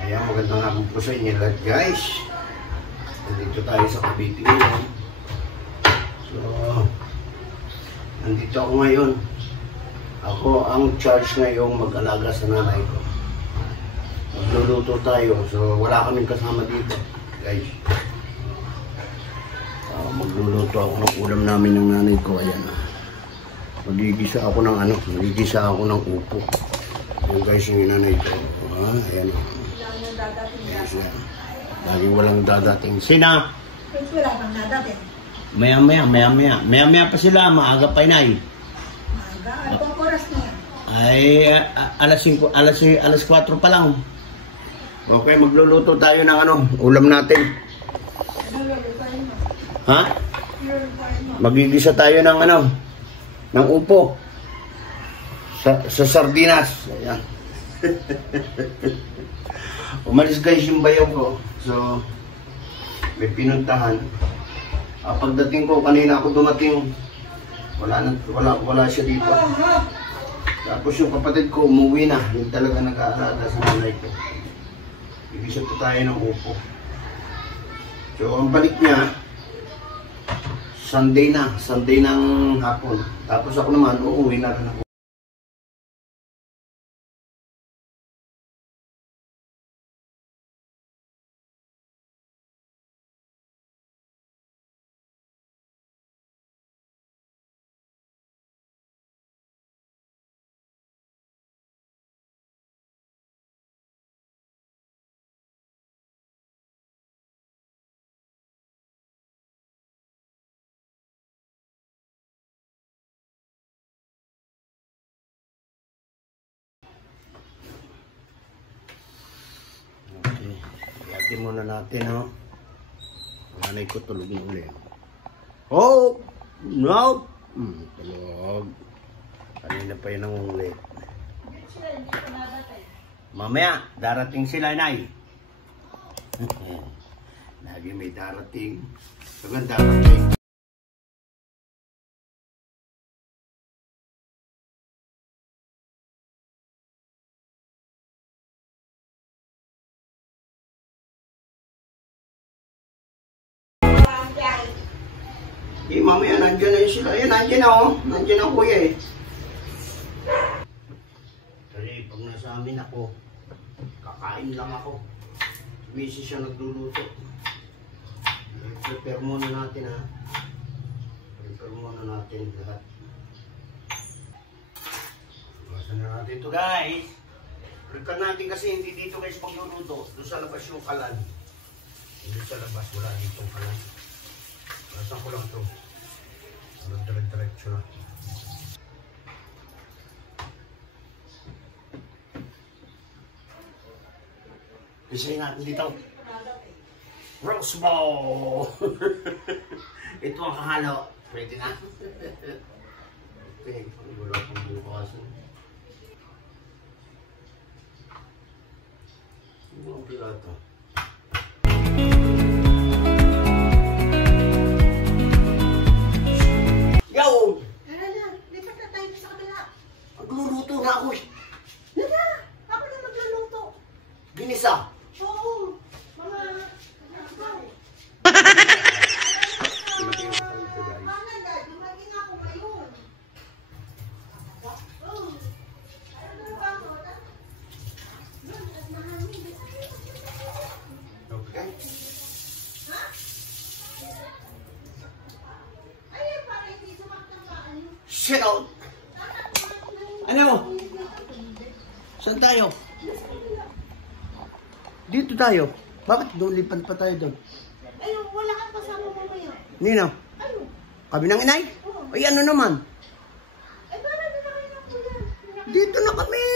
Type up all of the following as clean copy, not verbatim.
Ayan, magandang hapon po sa inyo lahat guys. Nandito tayo sa Cavite ngayon. So, nandito ako ngayon. Ako ang charge ngayong mag-alaga sa nanay ko. Magluluto tayo. So, wala kaming kasama dito guys. Magluluto ako ng ulam namin ng nanay ko. Ayan. Magigisa ako ng upo. Yung guys, yung nanay ko. Ayan. Lagi walang dadating. Sina? Wala bang dadating? Maya pa sila. Maaga pa inay. Maaga? Anong oras na yan? Ay, alas 4 pa lang. Okay, magluluto tayo ng ulam natin. Ha? Magigisa tayo ng ng upo. Sa sardinas. Ayan. Umalis guys yung bayaw ko. So, may pinuntahan. Pagdating ko, kanina ako dumating. Wala siya dito. Tapos yung kapatid ko umuwi na. Yung talaga nag-aalaga sa nanay ko. Ibigisa po tayo ng upo. So, ang balik niya, Sunday ng hapon. Tapos ako naman, uuwi na rin ako. Iyatin muna natin, ho. Nanay ko tulog na uli. Oh! No! Tulog. Kanina pa yun ang ulit. Mamaya, darating sila, Nay. Lagi may darating. Sagan darating. Mamaya, nandiyan na yun sila. Ayan, nandiyan na, oh. Nandiyan ang kuya, eh. Kasi pag nasa amin ako, kakain lang ako. Busy siya nagluluto. Prepare muna natin, ha. Prepare muna natin lahat. Bawasan na natin ito, guys. Prepare natin kasi hindi dito, guys, pagluluto. Doon sa labas yung kalan. Hindi sa labas, wala ditong kalan. Bawasan ko lang ito. Diretso na. Isayin natin dito. Roast ball! Ito ang kahalo. Pwede na. Okay, wala pang bukasan. Ano ang pirata? Magluluto na ako eh. Lala! Ako na magluluto. Ginisa? Oo. Dumaging ako ngayon. Okay. Ha? Ayun, para hindi sumaktan ka. Shit out! Ano mo? Saan tayo? Dito tayo. Bakit lulipan pa tayo doon? Ayun, wala kang kasama mamaya. Nino? Ayun. Kami ng inay? Ay, ano naman? Ay, para na kayo ng kuya. Dito na kami.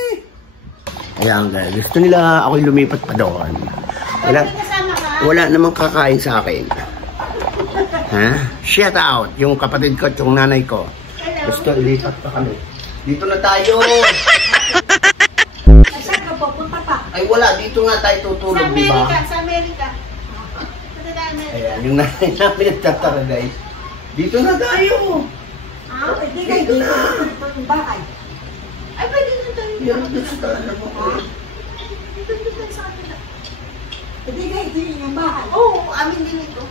Ayan guys, gusto nila ako'y lumipat pa doon. Wala namang kakain sa akin. Ha? Shout out. Yung kapatid ko at yung nanay ko. Gusto ilipat pa kami. Dito na tayo. Saan ka pupunta pa? Ay wala, dito nga tayo tutulog, di ba? Sa Amerika. Ayan, yung nanay namin nagtatara guys. Dito na tayo. Pwede kayo dito na. Bakay. Ay, pwede na tayo. Yan, dito tayo. sa kanila. Hindi kayo, hindi yung bahay. Oo, amin din ito.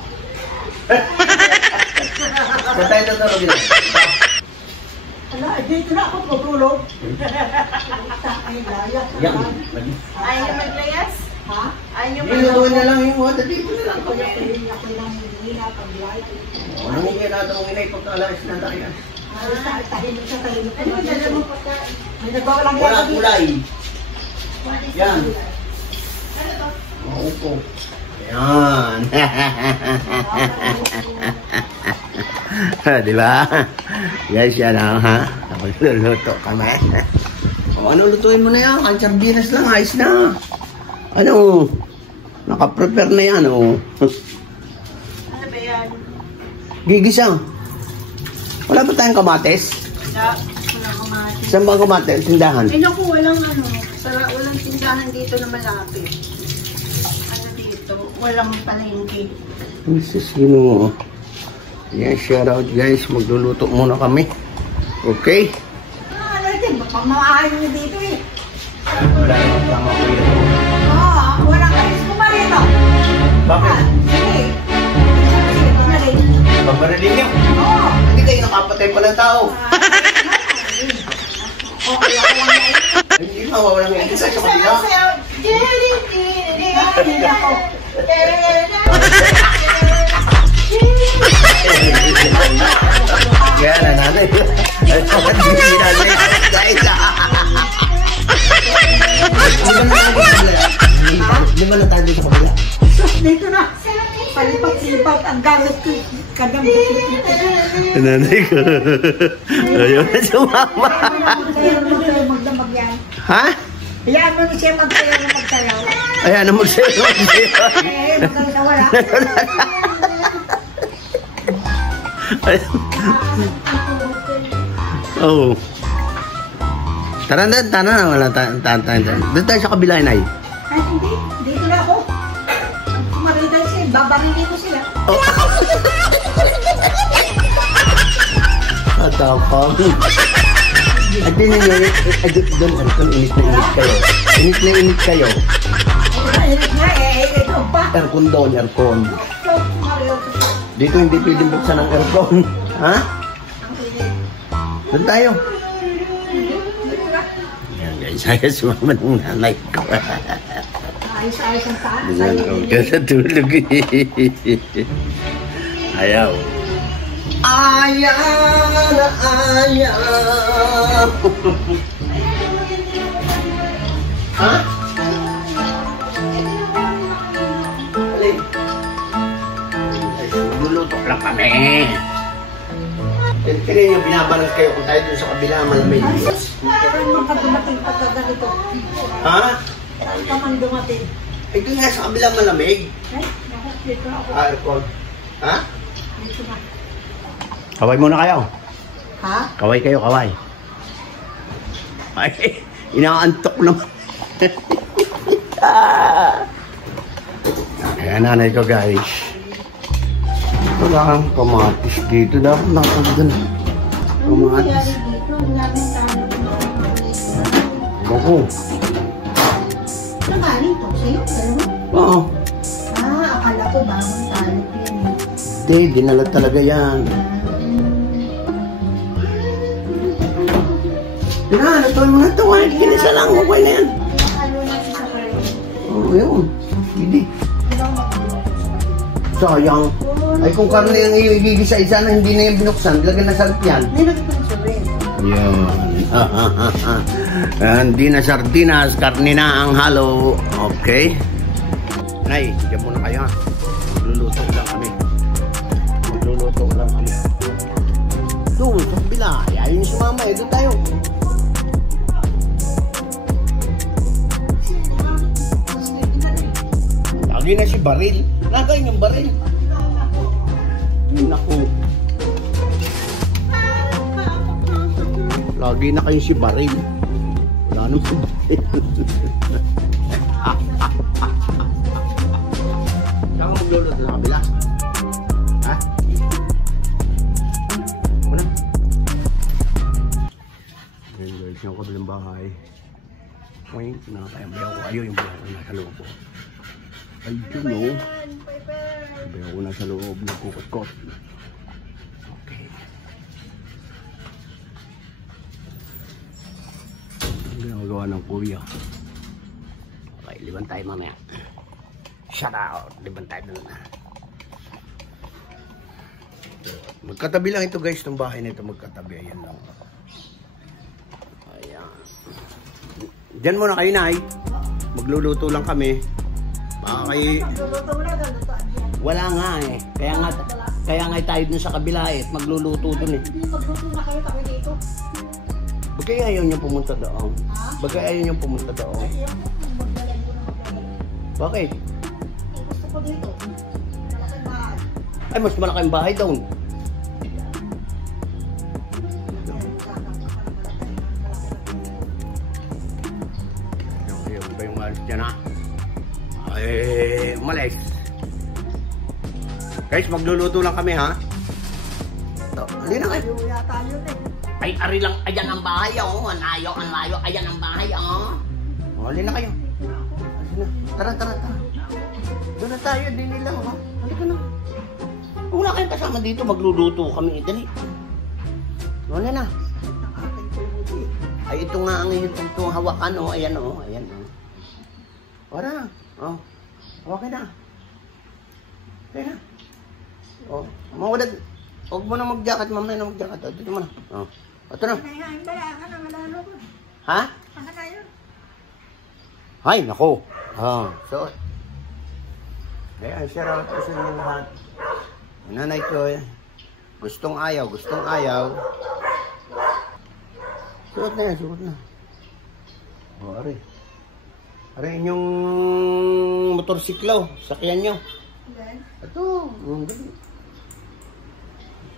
Saan tayo tutulog yun? Ala, dito na ako tutulog. Ay, layas. Yan. Ayaw nyo maglayas? Ha? Ayaw nyo Nilutuin na lang yung water. Dito na lang. Ako lang hihina pag layas. Anong hindi natin mong inay pagkalakas na tayo? Ay, tahimik sa tahimik. Ano ba dala mo pa tayo? May nagbawalang Wala yan. kulay. Yan. Ano to? Maupo. Yan. Di ba? Guys, yan lang ha. Tapos luluto kami. O ano, lutuin mo na yan. Ang sardinas lang, ayos na. Ano? Nakaprepare na yan, oh. Ano ba yan? Gigisang. Wala ba tayong kamates? Wala. Wala kumain. Saan ba ang kamates? Tindahan? Ay naku, walang ano. Walang tindahan dito na malapit. Ano dito? Walang palengke. Jesus, Ginoo. Yan, shout out guys. Magluluto muna kami. Okay? Ano din, pamamahay nyo dito eh. Wala naman tama ko yun. Walang kalis ko pa rito. Bakit? Sige. Sige, pagaling. Babarilin niyo. Oo. Hindi kayo nakapatay pa ng tao. Okay, ako lang na ito. Hindi mawawalan yung isa sa kabila. Hindi ako. Kaya na nanay. Hindi nanay. Guys. Di ba natalo sa kabila? Dito na. Palipat-lipat ang gamit ko. Kadang Nanay ko. Ayaw na sumama. magdamag yan. Ha? Hayaan mo na siya magsayaw na magsayaw. Ayan na magsayo. Eh, magaling na wala. Oo. Tara na, wala tayo. Doon tayo sa kabila, Inay. Ay, hindi. Dito na ako. Maritan siya. Babarilin ko siya. Atapang. At din nyo, doon, init na init kayo. Init na init kayo. Init nga eh. Ito pa. Aircon doon, aircon. So, Mario. Dito hindi pwedeng buksan ng aircon. Ha? Doon tayo. Yan guys, ayos mama ng nanay ko. Ayos-ayos ang saan. Huwag ka sa tulog. Ayaw. Ayaw na ayaw. Ha? Alin? Lulutok lang kami. Kaya yung binabalance kayo kung tayo dun sa kabila malamig. Pero naman ka dumating pagka ganito. Ha? Saan ka man dumating? Ay, dun nga sa kabila malamig. Eh, ako, dito ako. Aircon. Ha? Dito na. Kaway muna kayo. Ha? Kaway kayo, kaway. Ay, inaantok naman. Kaya nanay ko guys. Wala kang kamatis dito. Dapat nakagdan. Kamatis. Ako. Ano ba rito? Sa'yo? Dalawa? Oo. Akala ko bagong talip yun eh. Hindi, dinala talaga yan. Tira, natuloy mo na ito. Kinisa lang. Okay na yan. Oo, yun. Hindi. Sayang. Ay kung karne ang igigisa-isa na hindi na yung binuksan, lagyan na sardinas. Yan. Hindi na sardinas, karne na ang halo. Okay. Nay, diyan muna kayo ha. Magluluto lang kami. Magluluto lang kami. Doon, sa kabila. Ayaw niyo si mama eh. Doon tayo. Lagi na si Baril. Lagay ng Baril. Naku. Lagi na kayo si Baril. Wala naman si Baril. Saan ka magluluto sa kabila? Ha? Wala. Ayan guys, yung kabilang bahay. Wink. Kinakaya ang bayaw ko. Ayun yung bayaw ko nasa loob. Ayun o. Yung bayaw ko nasa loob. Nagkukot-kot. Okay. Ang ginagawa ng kuya. Okay, liban tayo mamaya. Shout out. Liban tayo doon na. Magkatabi lang ito guys. Itong bahay na ito magkatabi. Ayan lang. Ayan. Diyan muna kayo, Nay. Magluluto lang kami. Baka kayo... Wala nga eh. Kaya nga tayo dun sa kabila eh. Magluluto dun eh. Magluto na kayo kami dito. Bagay ayaw niyo pumunta doon. Bagay ayaw niyo pumunta doon. Bakit? Gusto ko dito. Malaking bahay. Ay, mas malaking bahay doon. Yung ba yung alis dyan ha? Ay, umalis. Guys, magluluto lang kami ha. Hindi na kayo. Yata yun eh. Ay, ari lang. Ayan ang bahay oh. Ang layo. Ayan ang bahay oh. Halina kayo. Tara. Doon na tayo. Dini lang oh. Halika na. Wala kayong kasama dito. Magluluto kami. Dali. Wala na. Ay, ito nga ang itong hawakan oh. Ayan oh. Ayan oh. Wala na. Oh. Okay na. Okay na. Oh. Mawala. Huwag mo na mag-jacket. Mamaya na mag-jacket. Oh, dito mo na. Oh. Ito na. Ha? Ay, nako. Oh. So, kaya share out ko sa inyo lahat. Nanay ko eh. Gustong ayaw. Suot na. Oh, ari. Ari, inyong motorsiklo. Sakyan nyo. Ito.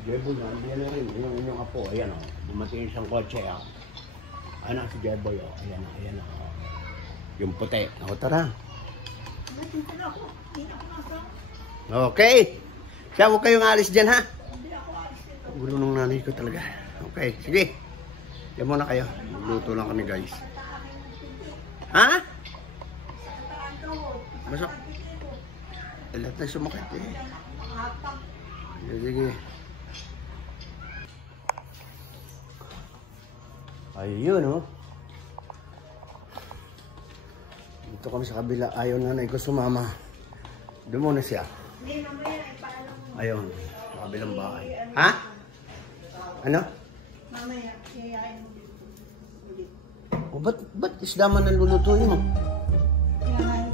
Jeboy, nandiyan na rin. Yung inyong apo. Ayan o. Dumating isang kotse. Anak si Jeboy o. Ayan o. Yung puti. O, tara. Okay. Siya, huwag kayong alis dyan ha. Gulo ng nanay ko talaga. Okay, sige. Diyan muna kayo. Magluto lang kami guys. Ha? Masok. Lahat na sumakit eh. Sige. Ayun oh. Dito kami sa kabila. Ayaw nanay ko sumama. Doon muna siya. Ayun. Sa kabilang bahay. Ha? Ano? Mamaya, iyayain mo dito. O ba't isda man ang lulutuin mo? Iyayain mo.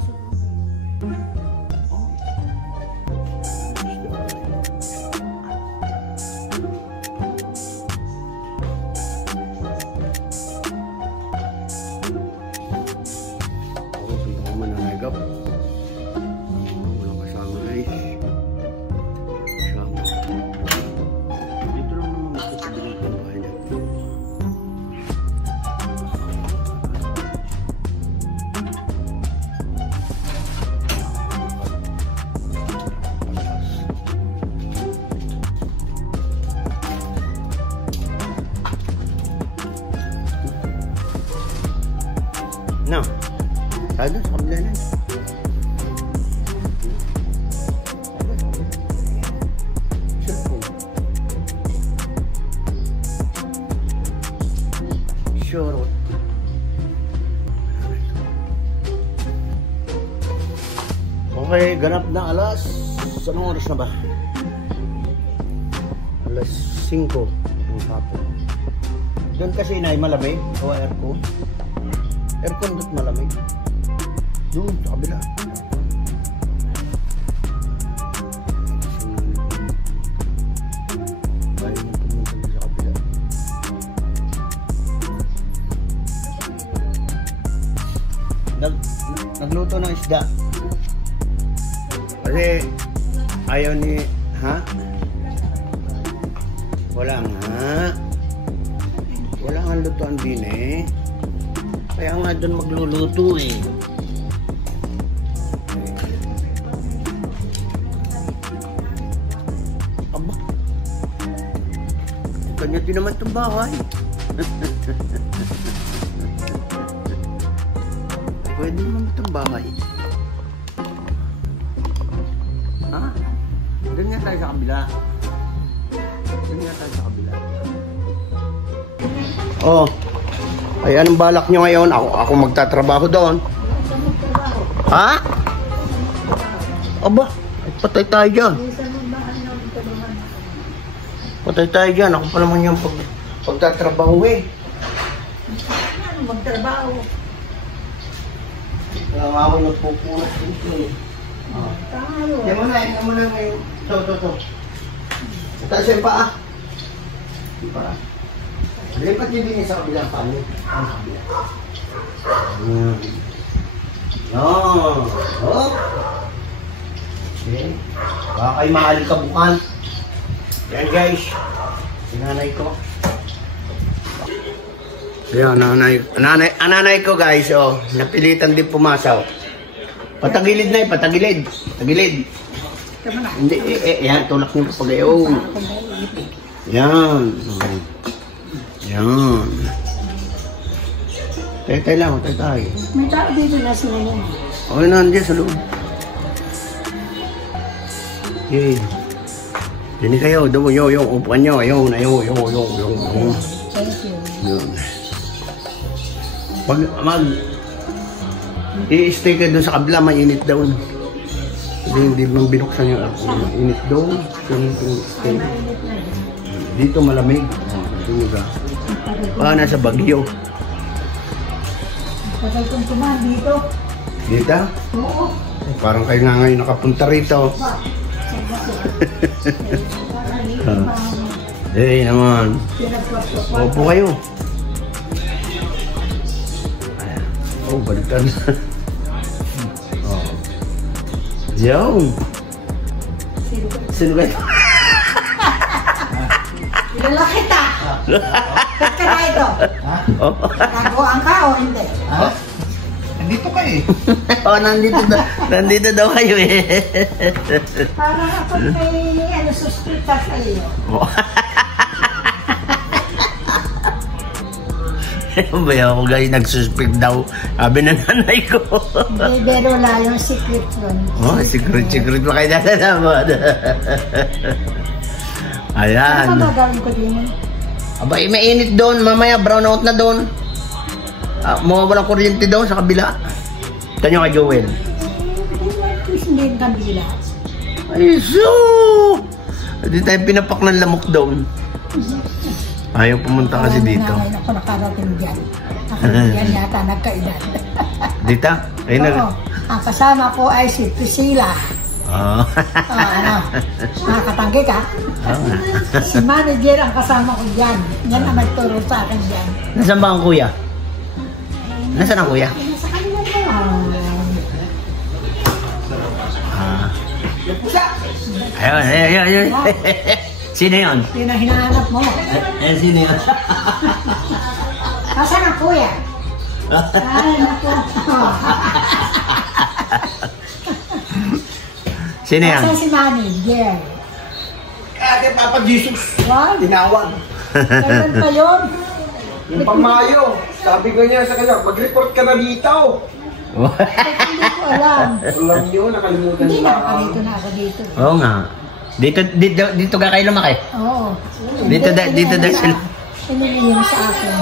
No. Ada sa kabila na. Sure. Okay, ganap na alas. Anong oras na ba? Alas 5 ng hapon. Doon kasi inay malamig o aircon. Aircon doon malamig. Doon sa kabila. Ayaw na pumunta sa kabila. Nagluto ng isda. Kasi ayaw ni... Ha? Wala nga. Wala nga lutuan din eh. Kaya nga doon magluluto eh. Aba. Kanya din naman itong bahay. Pwede naman itong bahay. Ha? Doon nga tayo sa kabila. Doon nga tayo sa kabila. Oh. Ay, anong balak nyo ngayon? Ako magtatrabaho doon. Ha? Aba, patay tayo dyan. Patay tayo dyan. Ako pa naman yung pagtatrabaho eh. Ano magtrabaho? Kaya ako nagpupunas dito eh. Tayo. Yan mo na ngayon. Ito. Taas yung paa. Yung paa. Lipat nyo din sa kabilang paa nyo. Sa kabila. Oh. Okay. Baka kayo maalikabukal. Yan guys. Sinanay ko. Yan, nanay ko guys, oh, napilitan din pumasaw. Patagilid na patagilid. Tagilid. Hindi, yan, tulak niyo pa pag-ayaw. Yan. Yan. Tay lang, tay. May tao dito na sila yun. Okay, nandiyan sa loob. Okay. Dini kayo, yung upuan nyo, yung. Thank you. Yun. I-stay ka doon sa kabila, mainit daw. Hindi bang binuksan yung mainit doon. Dito malamig. Nasa Baguio. Tagal kong tumahan dito. Dito? Oo. Parang kayo nga ngayon nakapunta rito. Naman. Opo kayo. Oh, balikan. Oh. Yung. Sino ba ito? Kilala kita. Ba't ka na ito? Oh. Naguhaan ka o hindi? Ha? Nandito ka eh. Oh, nandito daw kayo eh. Parang ako may suspita sa iyo. Oh. Bayaw ko guys, nagsuspect daw. Sabi na nanay ko. Hindi, pero wala yung secret yun. Oh, secret pa kayo nalalaman. Ayan. Ano ba gagawin ko din? Aba, mainit doon. Mamaya, brown out na doon. Mawawalang kuryente doon sa kabila. Tanyo kay Joel. Hindi yung kandila. Ay, so! Hindi tayo pinapak ng lamok doon. Ayaw pumunta kasi dito. Ngayon ako nakarating dyan. Ako dyan yata nagkaedad. Dito? Oo. Ang kasama ko ay si Priscilla. Oh. Ano? Nakakatanggi ka? Si manager ang kasama ko dyan. Yan ang nagturo sa akin dyan. Nasaan ba ang kuya? Nasaan ang kuya? Sa kanila po. Ayun. Sino yun? Yun ang hinahanap mo. Sino yun? Nasaan ang kuya? Ay, naku. Sino yan? Nasaan si manager? Ate Papa Jesus. Wow. Tinawag. Kailan pa yun? Yung pang-Mayo. Sabi ko niya sa kanya, mag-report ka na dito. Hindi ko alam. Alam niyo, nakalimutan Hindi nila. nakalito na ako dito. Oo nga. Dito ka kayo lumaki? Oo. Dito dahil sila. Pinili yun sa akin.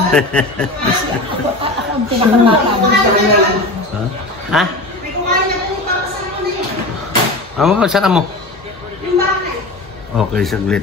Ako ang pinakamata. Ha? Ano ba? Saka mo? Okay, saglit.